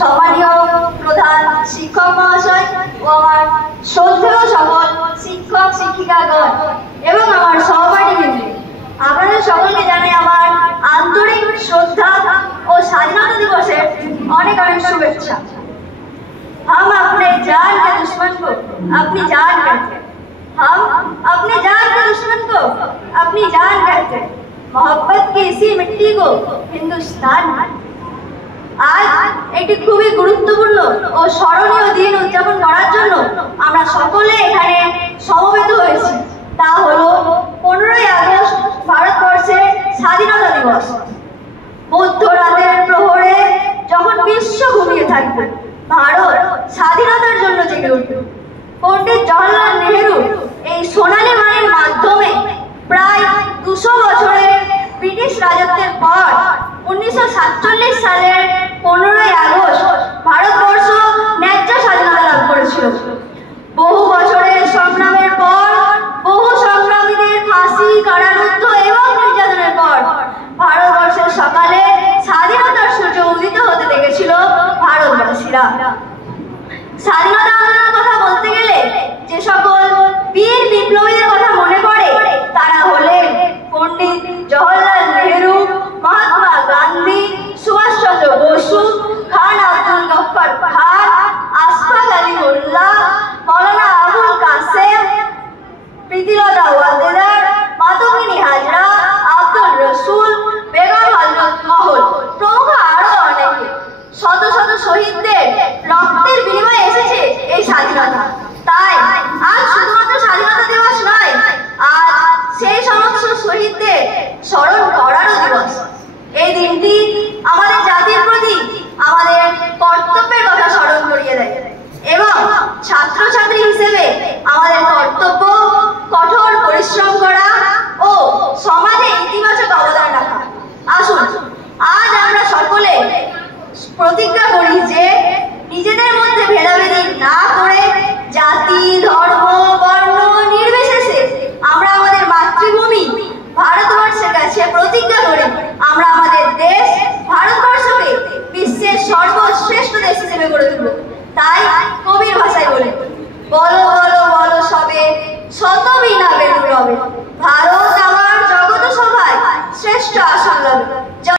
সম্মানীয় প্রধান শিক্ষক মহাশয় ও আমার শ্রদ্ধেয় সকল শিক্ষক শিক্ষিকাগণ এবং আমার সহপাঠীবৃন্দ, আপনাদের সকলকে জানাই আমার আন্তরিক শ্রদ্ধা ও স্বাধীনতা দিবসের অনেক অনেক শুভেচ্ছা। हम अपने जान के दुश्मन को अपनी जान कहते हैं, हम अपने जान के दुश्मन को अपनी जान कहते हैं, मोहब्बत की इसी मिट्टी को हिंदुस्तान। আজ একটি খুবই গুরুত্বপূর্ণ ও স্মরণীয় দিন উদযাপন করার জন্য আমরা সকলে এখানে সমবেত হয়েছি। তা হলো 15ই আগস্ট ভারতবর্ষের স্বাধীনতা দিবস। মধ্যরাতের প্রহরে যখন বিশ্ব ঘুমিয়ে থাকবে, ভারত স্বাধীনতার জন্য জেগে উঠবে। পণ্ডিত জওহরলাল নেহেরু এই সোনালী বাণীর মাধ্যমে প্রায় 200 বছরের ব্রিটিশ রাজত্বের পর 1947 সালের 15ই আগস্ট ভারতবর্ষ ন্যায্য স্বাধীনতা লাভ করেছিল। বহু বছরের সংগ্রামের পর, বহু সংগ্রামীদের ফাঁসি, কারারুদ্ধ এবং নির্যাতনের পর ভারতবর্ষের সকালে স্বাধীনতার সূর্য উদিত হতে দেখেছিল ভারতবাসীরা। স্বাধীনতা আন্দোলনের কথা বলতে গেলে যে সকল বীর বিপ্লবীদের কথা মনে পড়ে তারা হলেন পণ্ডিত জওহরলাল নেহেরু, মহাত্মা গান্ধী, সুভাষচন্দ্র বসু, খান আব্দুল গফফর খান, আশফাক আলী মোল্লা, মৌলানা আবুল কাসেম, প্রীতিলতা ওয়াদ্দেদার, মাতঙ্গিনী হাজরা, আব্দুল রসুল, বেগম হযরত মহল প্রমুখ আরো অনেকে। শত শত শহীদদের রক্তের বিনিময়ে এসেছে এই স্বাধীনতা। তাই আজ শুধুমাত্র স্বাধীনতা দিবস নয়, আজ সেই সমস্ত শহীদদের স্মরণ করারও দিবস। এই দিনটি